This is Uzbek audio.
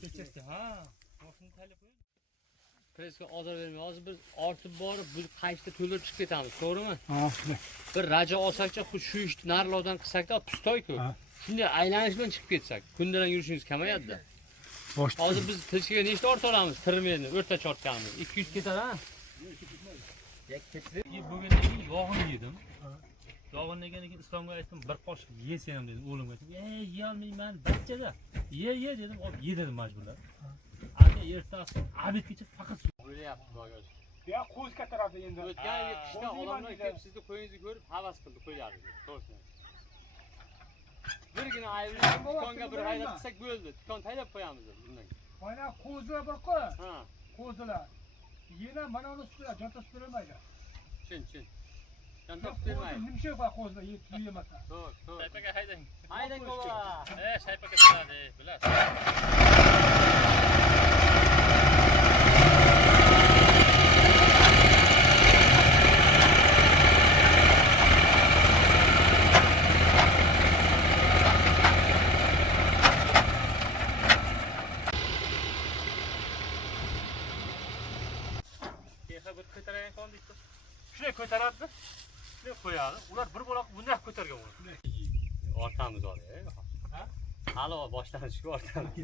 Kechakda, ha. Boshini taylab qo'ying. Presga ozor bermay, hozir biz ortib borib, bu qaychda to'ldirib chiqib ketamiz, to'g'rimi? Ha. Bir raja olsakcha, shu ishni narilardan qilsak-da, pistoy-ku. Shunday aylanish bilan chiqib ketsak, kundaran yurishingiz kamayadi-da. Hozir biz tilchiga nechta orta olamiz? Tirmeni o'rtacha ortganmiz. 200 ketar, ha? Bo'lgandan keyin yog'ini yedim. Yog'ini yegandan keyin Islomga aytdim, bir qoshiq yesam ham dedim, o'g'limga aytdim. Yeya olmayman, bachchada. Ye dedim, olib yedim majburlab. Aka ertasi abedgacha faqat O'ylayapti, bagaj. Ya qo'z kataradi endi. O'tgan yil qishda odamlar kelib sizni qo'yingizni ko'rib havas qildi, qo'yardi, to'g'risini. Birgina aybli tikonga bir g'ayrat qilsak bo'ldi. Tikon taylab qo'yamiz bundan. Mana qo'zlar bir qo'y. Ha. Qo'zlar. Yana mana uni ustiga jontas bermaydi. Chin. Jontas bermaydi. Nimcha bor qo'zlar yemasa. To'g'ri. Shaypaga haydang. Haydang baba. Shaypaga biladi, bilasiz. Ko'taragan qoldik. Shunday ko'taradi, shunday qo'yadi. Ular bir bo'loq bunday ko'targan bo'ladi. Ortamiz hali. Ha? Hali boshlanishi ortamiz.